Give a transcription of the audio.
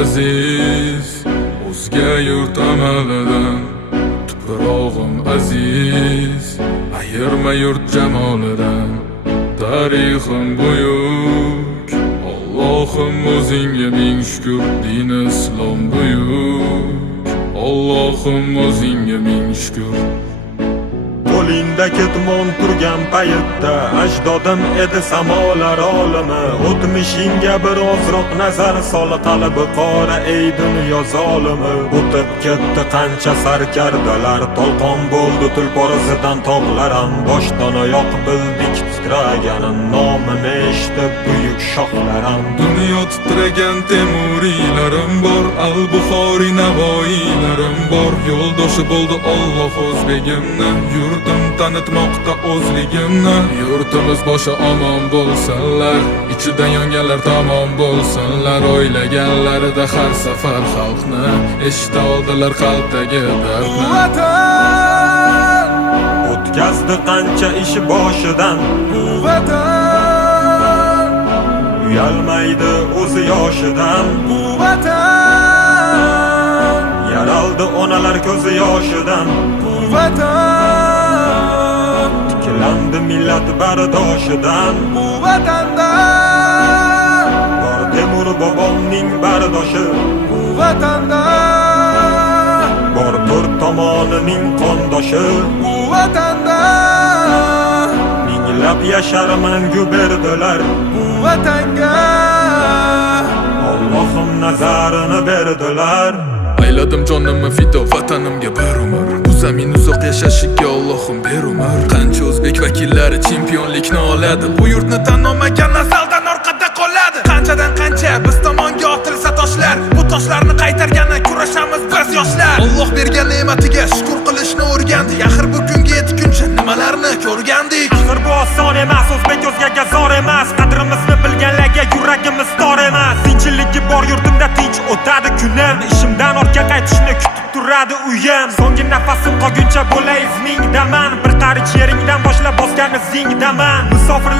aziz, o'zga yurt amalidan. Tuprog'im aziz, ayirma yurt jamolidan. Tarixim buyuk, Allohim o'zingga ming shukr. Din islom buyuk, Allohim o'zingga ming shukr. Qo'lingda ketmon turgan paytda ajdodim edi samolar olimi. O'tmishingga birozroq nazar sol, qalbi qora ey dunyo zolimi. O'tib ketdi qancha sarkardalar, tolqon bo'ldi tulporizidan tog'laram. Boshdan oyoq bildik titraganin, nomini eshitib buyuk shohlaram. Dunyo titragan temuriylarim bor, al-Buxoriy Navoiylarim bor. Yo'ldoshi bo'ldi Alloh o'zbegimni, yurtim tanitmoqda o'zligimni. Yurtimiz boshi omon bo'lsinlar, ichidan yonganlar tamom bo'lsinlar. O'ylaganlarida har safar xalqni eshita oldilar qalbdagi dardni. Vatan O'tkazdi qancha ishi boshidan, vatan uyalmaydi o'zi yoshidan. Vatan Yaraldi onalar ko'zi yoshidan, vatan tiklandi millat bardoshidan. bu vatanda, Bor Temur bobomning bardoshi, bu vatanda, bor to'rt tomonining qondoshi. bu vatanda, Minglab yashar mangu berdilar, bu vatanga. Allohim nazarini berdilar. Ayladim jonimni fido vatanimga bir umr. Bu zamin uzoq yashashiga Allohim ber umr. Qancha o'zbek vakillari chempionlikni oladi, bu yurtni tan olmagan nasldan orqada qoladi. Qanchadan qancha biz tomonga otilsa toshlar, bu toshlarni qaytargani kurashamiz biz yoshlar. Alloh bergan ne'matiga shukr qilishni o'rgandik. Axir bu kunga yetguncha nimalarni ko'rgandik. Axir bu oson emas, o'zbek o'zgaga zor emas. Qadrimizni bilganlarga yuragimiz tor emas. Tinchiligi bor yurtimda tinch o'tadi kunim. Ishimdan ortga qaytishni kutib turadi uyim. So'nggi nafasim qolguncha bo'lay izmingdaman. Bir qarich yeringdan boshlab bosgan izingdaman. Musofirlar